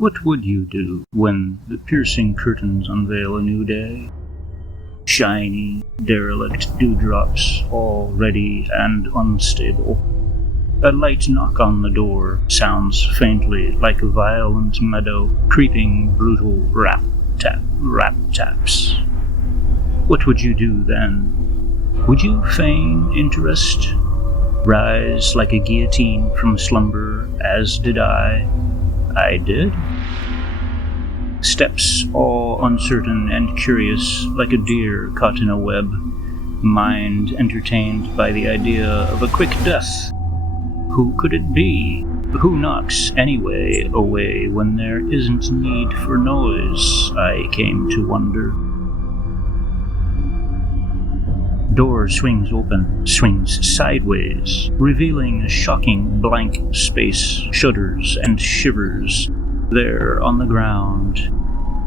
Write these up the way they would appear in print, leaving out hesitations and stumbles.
What would you do when the piercing curtains unveil a new day? Shiny, derelict dewdrops, all ready and unstable. A light knock on the door sounds faintly like a violent meadow, creeping brutal rap-taps. What would you do then? Would you feign interest? Rise like a guillotine from slumber, as did I. I did. Steps all uncertain and curious, like a deer caught in a web, mind entertained by the idea of a quick death. Who could it be? Who knocks anyway away when there isn't need for noise, I came to wonder. Door swings open, swings sideways, revealing a shocking blank space, shudders and shivers. There on the ground,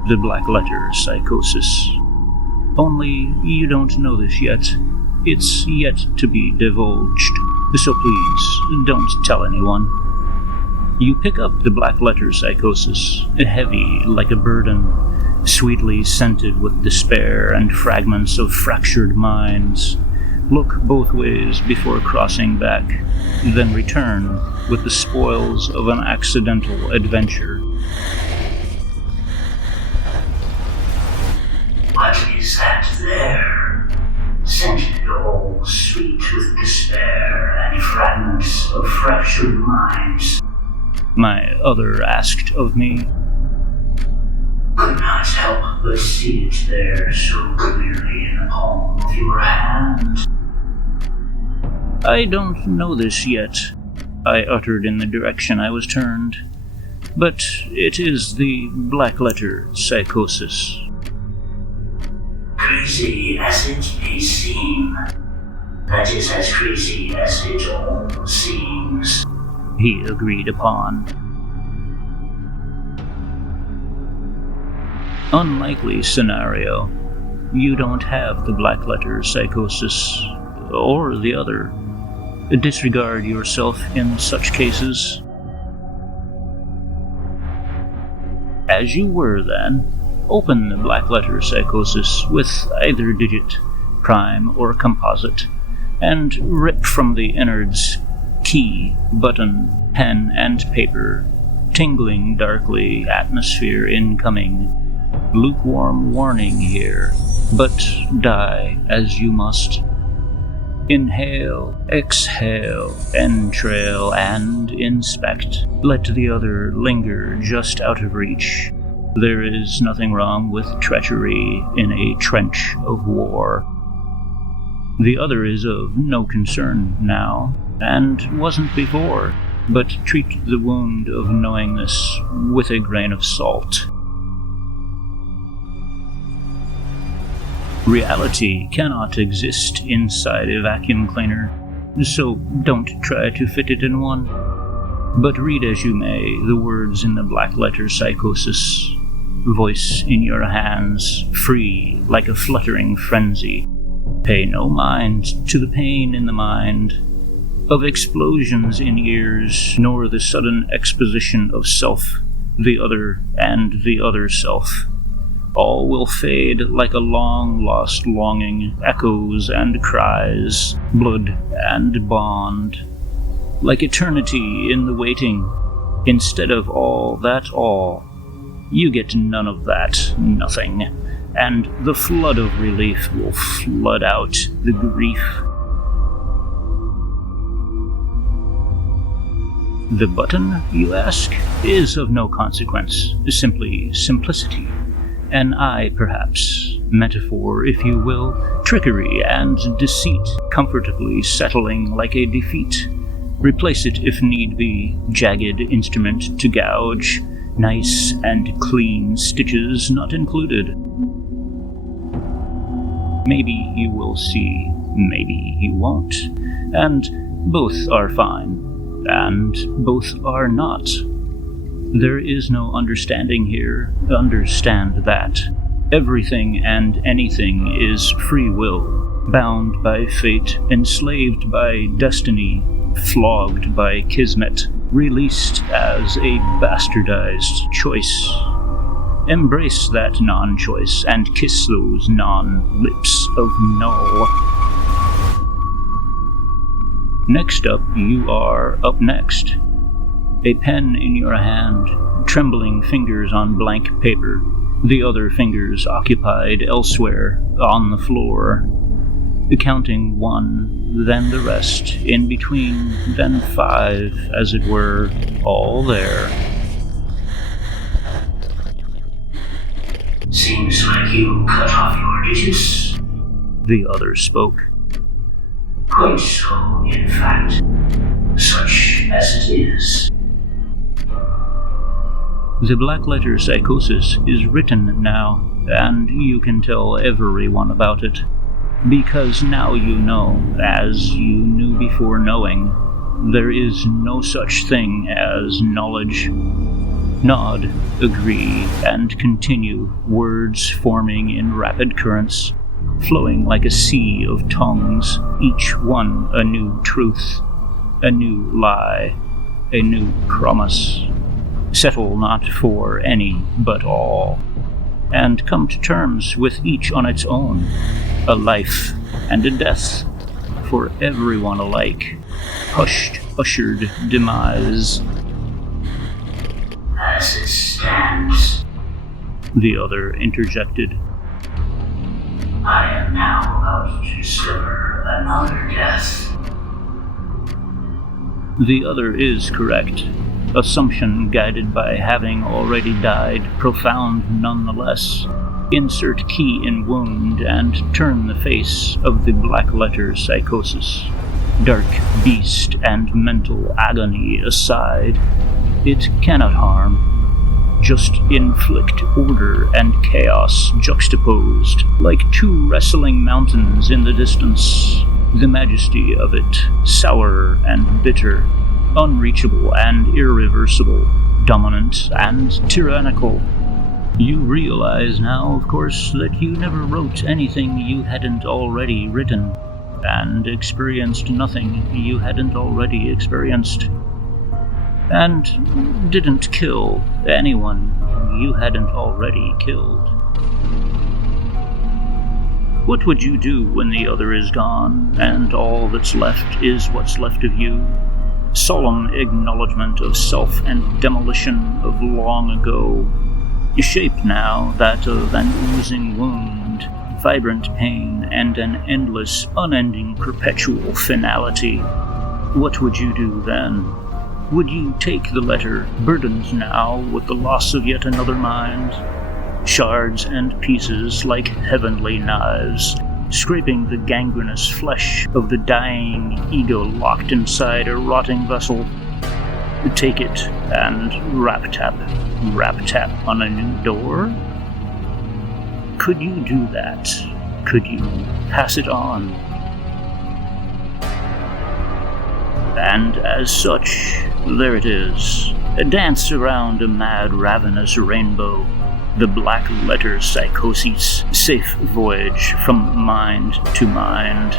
the black letter Psychosis. Only you don't know this yet. It's yet to be divulged, so please don't tell anyone. You pick up the black letter Psychosis, heavy like a burden, sweetly scented with despair and fragments of fractured minds. Look both ways before crossing back, then return with the spoils of an accidental adventure. What is that there? Scented all sweet with despair and fragments of fractured minds. My other asked of me. Could not help but see it there so clearly in the palm of your hand. I don't know this yet, I uttered in the direction I was turned, but it is the black letter Psychosis. Crazy as it may seem, that is as crazy as it all seems, he agreed upon. Unlikely scenario. You don't have the black letter Psychosis, or the other. Disregard yourself in such cases. As you were then, open the black letter Psychosis with either digit, prime or composite, and rip from the innards key, button, pen, and paper, tingling darkly, atmosphere incoming. Lukewarm warning here, but die as you must. Inhale, exhale, entrail, and inspect. Let the other linger just out of reach. There is nothing wrong with treachery in a trench of war. The other is of no concern now, and wasn't before, but treat the wound of knowing this with a grain of salt. Reality cannot exist inside a vacuum cleaner, so don't try to fit it in one. But read as you may the words in the black letter Psychosis, voice in your hands, free like a fluttering frenzy. Pay no mind to the pain in the mind, of explosions in ears, nor the sudden exposition of self, the other, and the other self. All will fade like a long-lost longing, echoes and cries, blood and bond. Like eternity in the waiting, instead of all that all, you get none of that, nothing, and the flood of relief will flood out the grief. The button, you ask, is of no consequence, simply simplicity. An eye, perhaps, metaphor, if you will, trickery and deceit, comfortably settling like a defeat. Replace it if need be, jagged instrument to gouge, nice and clean stitches not included. Maybe you will see, maybe you won't, and both are fine, and both are not. There is no understanding here. Understand that. Everything and anything is free will, bound by fate, enslaved by destiny, flogged by kismet, released as a bastardized choice. Embrace that non-choice and kiss those non-lips of no. Next up, you are up next. A pen in your hand, trembling fingers on blank paper, the other fingers occupied elsewhere on the floor. Counting 1, then the rest, in between, then 5, as it were, all there. Seems like you cut off your digits. The other spoke. Quite so, in fact. Such as it is. The black letter Psychosis is written now, and you can tell everyone about it. Because now you know, as you knew before knowing, there is no such thing as knowledge. Nod, agree, and continue, words forming in rapid currents, flowing like a sea of tongues, each one a new truth, a new lie, a new promise. Settle not for any, but all, and come to terms with each on its own, a life and a death, for everyone alike, hushed, ushered demise. As it stands, The other interjected. I am now about to discover another death. The other is correct. Assumption guided by having already died, profound nonetheless. Insert key in wound and turn the face of the black letter Psychosis. Dark beast and mental agony aside, it cannot harm. Just inflict order and chaos juxtaposed, like 2 wrestling mountains in the distance. The majesty of it, sour and bitter, unreachable and irreversible, dominant and tyrannical. You realize now, of course, that you never wrote anything you hadn't already written, and experienced nothing you hadn't already experienced, and didn't kill anyone you hadn't already killed. What would you do when the other is gone, and all that's left is what's left of you? Solemn acknowledgement of self and demolition of long ago. Shape now that of an oozing wound, vibrant pain, and an endless, unending, perpetual finality. What would you do then? Would you take the letter, burdened now with the loss of yet another mind? Shards and pieces like heavenly knives, scraping the gangrenous flesh of the dying ego locked inside a rotting vessel. Take it and rap-tap on a new door? Could you do that? Could you pass it on? And as such, there it is, a dance around a mad, ravenous rainbow. The black letter Psychosis, safe voyage from mind to mind,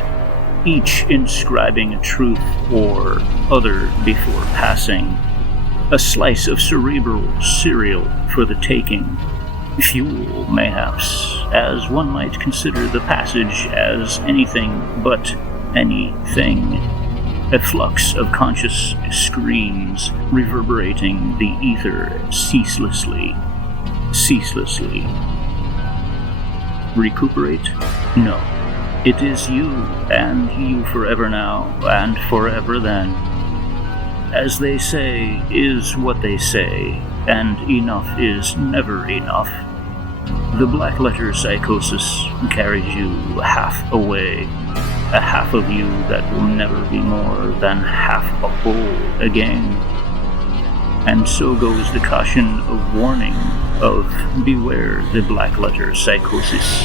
each inscribing a truth or other before passing. A slice of cerebral cereal for the taking. Fuel, mayhaps, as one might consider the passage as anything but anything. A flux of conscious screams reverberating the ether ceaselessly. Recuperate? No. It is you, and you forever now, and forever then. As they say is what they say, and enough is never enough. The black letter Psychosis carries you half away, a half of you that will never be more than half a whole again. And so goes the caution of warning of beware the black letter Psychosis.